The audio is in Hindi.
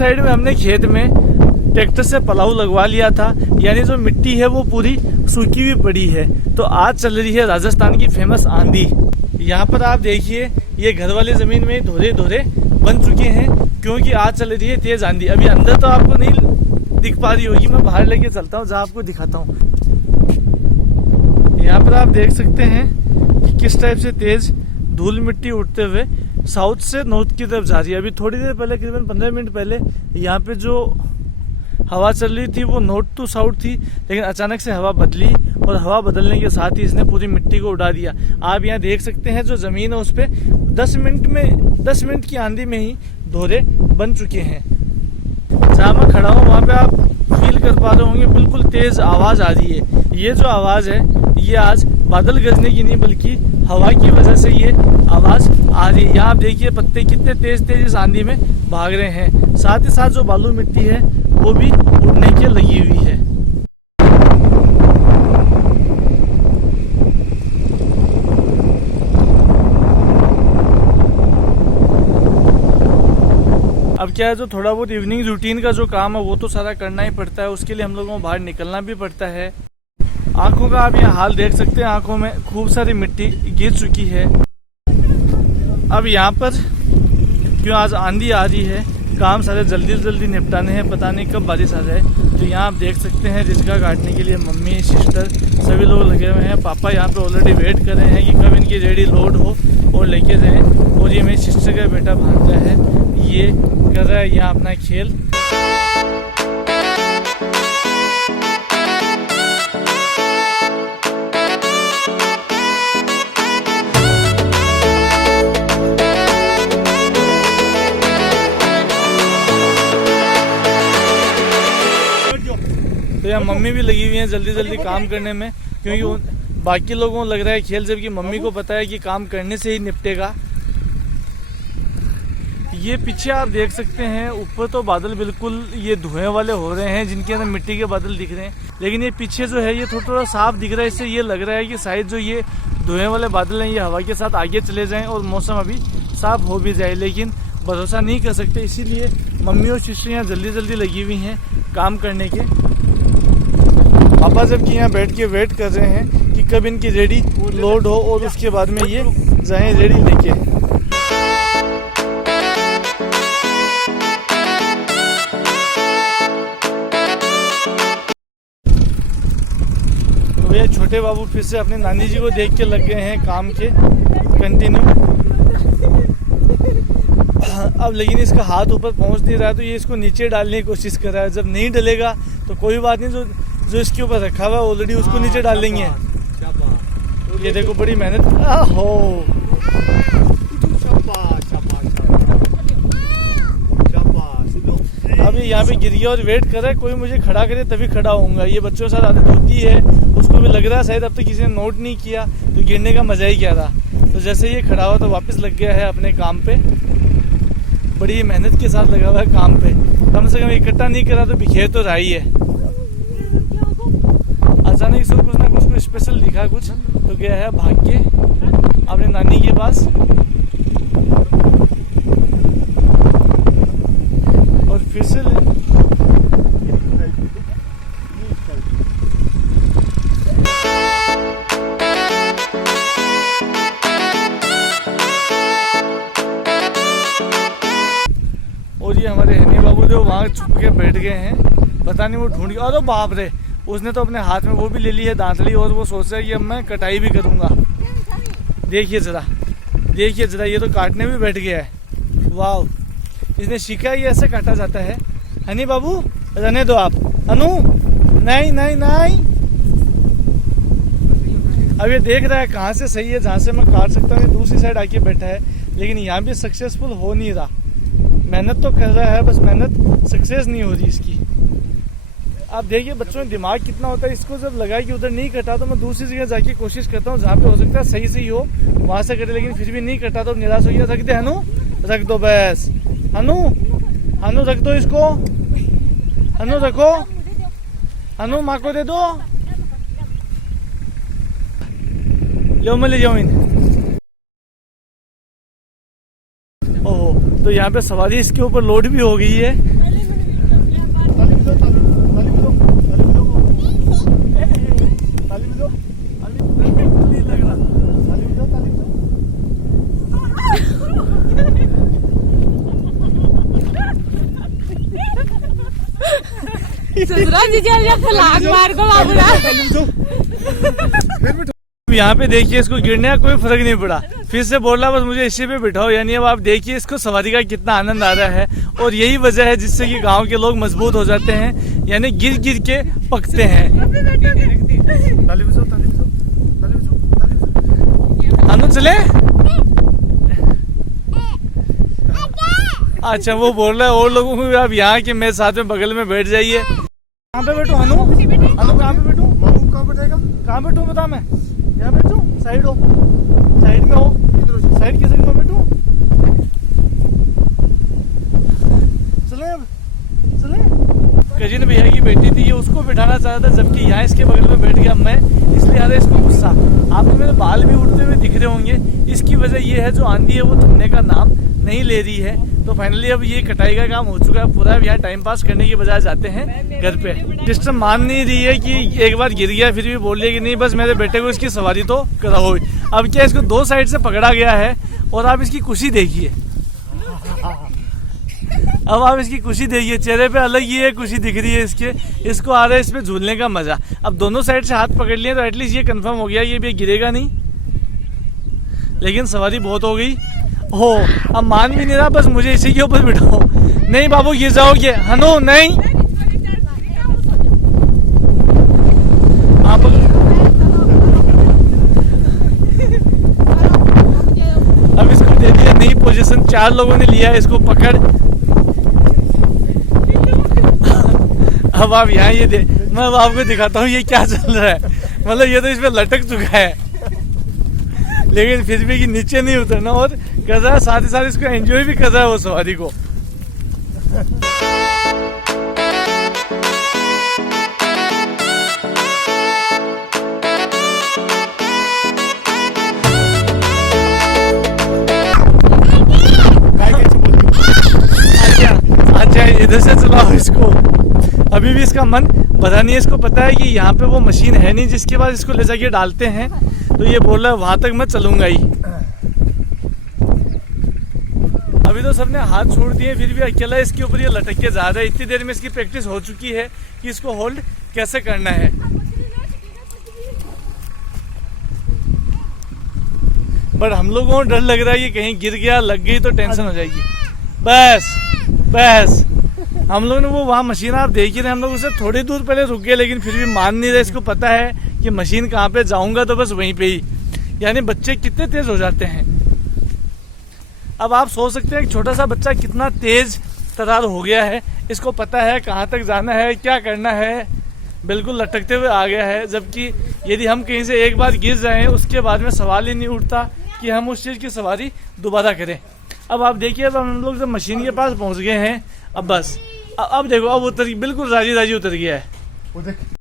साइड में हमने खेत में ट्रैक्टर से पलाऊ लगवा लिया था, यानी जो मिट्टी है वो पूरी सूखी हुई पड़ी है। तो आज चल रही है राजस्थान की फेमस आंधी। यहाँ पर आप देखिए ये घर वाली जमीन में धोरे धोरे बन चुके हैं, क्योंकि आज चल रही है तेज आंधी। अभी अंदर तो आपको नहीं दिख पा रही होगी, मैं बाहर लेके चलता हूँ जहाँ आपको दिखाता हूँ। यहाँ पर आप देख सकते हैं कि किस टाइप से तेज धूल मिट्टी उठते हुए साउथ से नॉर्थ की तरफ जा रही है। अभी थोड़ी देर पहले, करीबन 15 मिनट पहले, यहाँ पे जो हवा चल रही थी वो नॉर्थ टू साउथ थी, लेकिन अचानक से हवा बदली और हवा बदलने के साथ ही इसने पूरी मिट्टी को उड़ा दिया। आप यहाँ देख सकते हैं जो जमीन है उस पर 10 मिनट की आंधी में ही धोरे बन चुके हैं। जहाँ मैं खड़ा हूँ वहाँ पे आप फील कर पा रहे होंगे बिल्कुल तेज आवाज आ रही है। ये जो आवाज है ये आज बादल गरजने की नहीं बल्कि हवा की वजह से ये आवाज आ रही है। यहाँ आप देखिए पत्ते कितने तेज तेज इस आंधी में भाग रहे हैं। साथ ही साथ जो बालू मिट्टी है वो भी उड़ने के लगी हुई है। अब क्या है, जो थोड़ा बहुत इवनिंग रूटीन का जो काम है वो तो सारा करना ही पड़ता है, उसके लिए हम लोगों को बाहर निकलना भी पड़ता है। आंखों का आप यहाँ हाल देख सकते हैं, आंखों में खूब सारी मिट्टी गिर चुकी है। अब यहाँ पर क्यों आज आंधी आ रही है, काम सारे जल्दी से जल्दी निपटाने हैं, पता नहीं कब बारिश आ जाए। तो यहाँ आप देख सकते हैं रिस्का काटने के लिए मम्मी, सिस्टर सभी लोग लगे हुए हैं। पापा यहाँ पे ऑलरेडी वेट कर रहे हैं कि कब इनकी रेडी लोड हो और लेके जाएं। और ये मेरी सिस्टर का बेटा भांजा है, ये कर रहा है यहाँ अपना खेल। तो यहाँ मम्मी भी लगी हुई है जल्दी जल्दी काम करने में, क्योंकि बाकी लोगों को लग रहा है खेल, जबकि मम्मी को पता है कि काम करने से ही निपटेगा। ये पीछे आप देख सकते हैं ऊपर तो बादल बिल्कुल ये धुएं वाले हो रहे हैं, जिनके अंदर मिट्टी के बादल दिख रहे हैं, लेकिन ये पीछे जो है ये थोड़ा साफ दिख रहा है। इससे ये लग रहा है कि शायद जो ये धुएं वाले बादल हैं ये हवा के साथ आगे चले जाएं और मौसम अभी साफ हो भी जाए, लेकिन भरोसा नहीं कर सकते। इसीलिए मम्मी और सिस्टर यहाँ जल्दी जल्दी लगी हुई हैं काम करने के। पापा जबकि यहाँ बैठ के वेट कर रहे हैं कि कब इनकी रेडी लोड हो और उसके बाद में ये जाएं रेडी लेके। तो भैया छोटे बाबू फिर से अपने नानी जी को देख के लग गए हैं काम के कंटिन्यू। अब लेकिन इसका हाथ ऊपर पहुंच नहीं रहा है, तो ये इसको नीचे डालने की कोशिश कर रहा है। जब नहीं डलेगा तो कोई बात नहीं, जो इसके ऊपर रखा हुआ है ऑलरेडी उसको नीचे डाल लेंगे। ये देखो बड़ी मेहनत। हो अब ये यहाँ पे गिर गया और वेट कर रहा है कोई मुझे खड़ा करे तभी खड़ा होऊंगा। ये बच्चों के साथ आदत होती है, उसको भी लग रहा है शायद अब तक किसी ने नोट नहीं किया, तो गिरने का मजा ही क्या था। तो जैसे ये खड़ा हुआ तो वापस लग गया है अपने काम पे, बड़ी मेहनत के साथ लगा हुआ है काम पे। कम से कम इकट्ठा नहीं करा तो बिखेर तो रहा ही है। अचानक इसको कुछ ना कुछ स्पेशल दिखा कुछ, तो गया है भाग के अपने नानी के पास और फिर से और ये हमारे हनी बाबू जो वहाँ छुप के बैठ गए हैं, पता नहीं वो ढूंढ गया। अरे बाप रे, उसने तो अपने हाथ में वो भी ले ली है दांतली, और वो सोच रहा है कि अब मैं कटाई भी करूंगा। देखिए जरा ये तो काटने भी बैठ गया है। वाह, इसने सीखा ये ऐसे काटा जाता है। हनी बाबू रहने दो आप। अनु नहीं नहीं नहीं, अब ये देख रहा है कहाँ से सही है, जहाँ से मैं काट सकता हूँ। दूसरी साइड आके बैठा है, लेकिन यहाँ भी सक्सेसफुल हो नहीं रहा। मेहनत तो कर रहा है, बस मेहनत सक्सेस नहीं हो रही इसकी। आप देखिए बच्चों में दिमाग कितना होता है। इसको जब लगा कि उधर नहीं कटा तो मैं दूसरी जगह जाके कोशिश करता हूँ जहाँ पे हो सकता है सही से ही हो, वहां से कटे, लेकिन फिर भी नहीं कटा तो निराश हो गया। रख दे हनु, रख दो बस। हनु रख दो इसको। हनु रखो, हनु माँ को दे दो। लो मैं ले जाऊँ इन। ओहो, तो यहाँ पे सवारी इसके ऊपर लोड भी हो गई है। यहाँ पे देखिए इसको गिरने का कोई फर्क नहीं पड़ा, फिर से बोला बस मुझे इसी पे बिठाओ। यानी अब आप देखिए इसको सवारी का कितना आनंद आ रहा है, और यही वजह है जिससे कि गांव के लोग मजबूत हो जाते हैं, यानी गिर गिर के पकते हैं। हम चले। अच्छा वो बोल रहा है और लोगों को आप यहाँ के मेरे साथ में बगल में बैठ जाइए। कहाँ पे बैठूं अनु? अनु कहाँ पे बैठूं? मामू कहाँ बैठेगा? कहाँ बैठूं बता, मैं यहाँ बैठूं? साइड हो, साइड में हो, साइड किस में बैठूं? चले अब चले। कजिन भैया की बेटी थी, ये उसको बिठाना चाह रहा था, जबकि यहाँ इसके बगल में बैठ गया मैं, इसलिए आ रहा है इसको गुस्सा। आपको मेरे बाल भी उड़ते हुए दिख रहे होंगे, इसकी वजह ये है जो आंधी है वो थमने का नाम नहीं ले रही है। तो फाइनली अब ये कटाई का काम हो चुका है पूरा। अब यहाँ टाइम पास करने की बजाय जाते हैं घर पे। सिस्टम मान नहीं रही है कि एक बार गिर गया फिर भी बोल रही है कि नहीं बस मेरे बेटे को इसकी सवारी तो कराओ। अब क्या इसको दो साइड से पकड़ा गया है, और आप इसकी खुशी देखिए। अब आप इसकी खुशी देखिए, चेहरे पे अलग ही है खुशी दिख रही है इसके। इसको आ रहा है इस पे झूलने का मजा। अब दोनों साइड से हाथ पकड़ लिए तो एटलीस्ट ये कंफर्म हो गया ये भी गिरेगा नहीं, लेकिन सवारी बहुत हो गई हो। अब मान भी नहीं रहा, बस मुझे इसी के ऊपर बिठाओ। नहीं बाबू गिर जाओगे हनु, नहीं आप। अब इसको दे दिया नई पोजीशन, 4 लोगों ने लिया इसको पकड़। अब आप यहाँ ये मैं अब आपको दिखाता हूँ ये क्या चल रहा है। मतलब ये तो इसमें लटक चुका है, लेकिन फिर भी कि नीचे नहीं उतरना, और कर रहा है साथ ही साथ इसको एंजॉय भी कर रहा है वो सवारी को। अच्छा इधर से चलाओ इसको। अभी भी इसका मन भरा नहीं है, इसको पता है कि यहाँ पे वो मशीन है नहीं जिसके बाद इसको ले जाके डालते हैं, तो ये बोल रहा है वहां तक मैं चलूंगा ही। अभी तो सबने हाथ छोड़ दिए, फिर भी अकेला इसके ऊपर ये लटक के जा रहा है। इतनी देर में इसकी प्रैक्टिस हो चुकी है कि इसको होल्ड कैसे करना है। बट हम लोगों को डर लग रहा है कि कहीं गिर गया लग गई तो टेंशन हो जाएगी। बस हम लोग ने वो वहाँ मशीन आप देख ही रहे, हम लोग उससे थोड़ी दूर पहले रुक गए, लेकिन फिर भी मान नहीं रहे। इसको पता है कि मशीन कहाँ पे जाऊंगा तो बस वहीं पे ही। यानी बच्चे कितने तेज हो जाते हैं। अब आप सोच सकते हैं कि छोटा सा बच्चा कितना तेज तरार हो गया है, इसको पता है कहाँ तक जाना है क्या करना है, बिल्कुल लटकते हुए आ गया है। जबकि यदि हम कहीं से एक बार गिर जाएं उसके बाद में सवाल ही नहीं उठता कि हम उस चीज़ की सवारी दोबारा करें। अब आप देखिए, अब हम लोग जब मशीन के पास पहुँच गए हैं, अब बस अब देखो, अब उतर बिल्कुल राजी राजी उतर गया है।